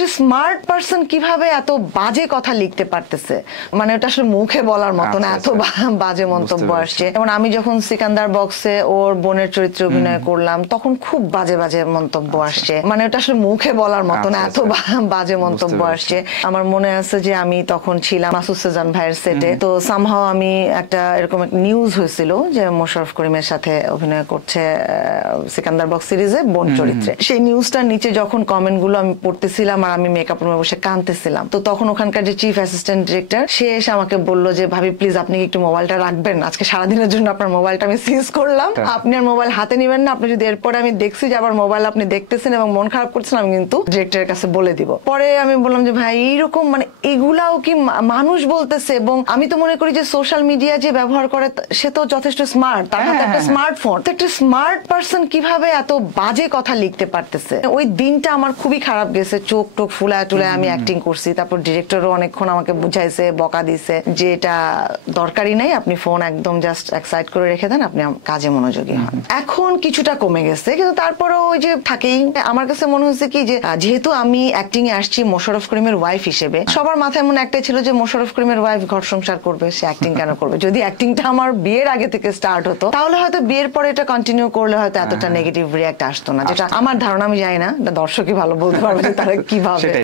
একটা smart person কিভাবে এত বাজে কথা লিখতে পারতেছে, মানে ওটা আসলে মুখে বলার মতো না, এত বাজে মন্তব্য আসছে। যেমন আমি যখন সিকান্দার বক্সে ওর বোনের চরিত্রে অভিনয় করলাম তখন খুব বাজে বাজে মন্তব্য আসছে, মানে ওটা আসলে মুখে বলার মতো না, এত বাজে মন্তব্য আসছে। আমার মনে আছে যে আমি তখন ছিলাম মাসুদ সেজান ভাইয়ের সেটে, তো সামহাও আমি একটা এরকম একটা নিউজ হয়েছিল যে মোশাররফ করিমের সাথে অভিনয় করছে সিকান্দার বক্স সিরিজে বোন চরিত্রে। সেই নিউজটার নিচে যখন কমেন্ট গুলো আমি পড়তেছিলাম আর আমি মেকআপ রুমে বসে কাঁদতেছিলাম, তো তখন ওখানকার যে চিফ অ্যাসিস্ট্যান্ট ডিরেক্টর সে এসে আমাকে বললো যে ভাবি প্লিজ আপনি একটু মোবাইলটা রাখবেন, আজকে সারাদিনের জন্য আপনার মোবাইলটা আমি সিজ করলাম, আপনি আর মোবাইল হাতে নিবেন না, আপনি যদি এরপরে আমি দেখছি যে আবার মোবাইল আপনি দেখতেছেন এবং মন খারাপ করছেন আমি কিন্তু ডিরেক্টরের কাছে বলে দিব। পরে আমি বললাম যে ভাই এইরকম মানে এগুলাও কি মানুষ বলতেছে, এবং আমি তো মনে করি যে সোশ্যাল মিডিয়া যে ব্যবহার করে সে তো যথেষ্ট স্মার্ট, তার হাতে একটা স্মার্টফোন, তো একটা স্মার্ট পারসন কিভাবে এত বাজে কথা লিখতে পারতেছে। ওই দিনটা আমার খুবই খারাপ গেছে, চোখ টোক ফুলায় টুলায় আমি অ্যাক্টিং করছি, তারপর ডিরেক্টরও অনেকক্ষণ আমাকে বুঝাইছে, বকা দিছে যে এটা দরকারই নাই, আপনি ফোন একদম জাস্ট এক সাইড করে রেখে দেন, আপনি কাজে মনোযোগী হন। এখন কিছুটা কমে গেছে, কিন্তু তারপরেও ওই যে থাকেই। আমার কাছে মনে হচ্ছে কি যে যেহেতু আমি অ্যাক্টিং এ আসছি মোশাররফ করিমের ওয়াইফ হিসেবে, সবার মাথায় মনে একটাই ছিল যে মোশাররফ করিমের ওয়াইফ ঘর সংসার করবে, সে অ্যাক্টিং কেন করবে। যদি অ্যাক্টিংটা আমার বিয়ের আগে থেকে স্টার্ট হতো তাহলে হয়তো বিয়ের পরে এটা কন্টিনিউ করলে হয়তো এতটা নেগেটিভ রিঅ্যাক্ট আসতো না, যেটা আমার ধারণা। আমি জানি না, দর্শকই ভালো বলতে পারবে যে তারা কিভাবে।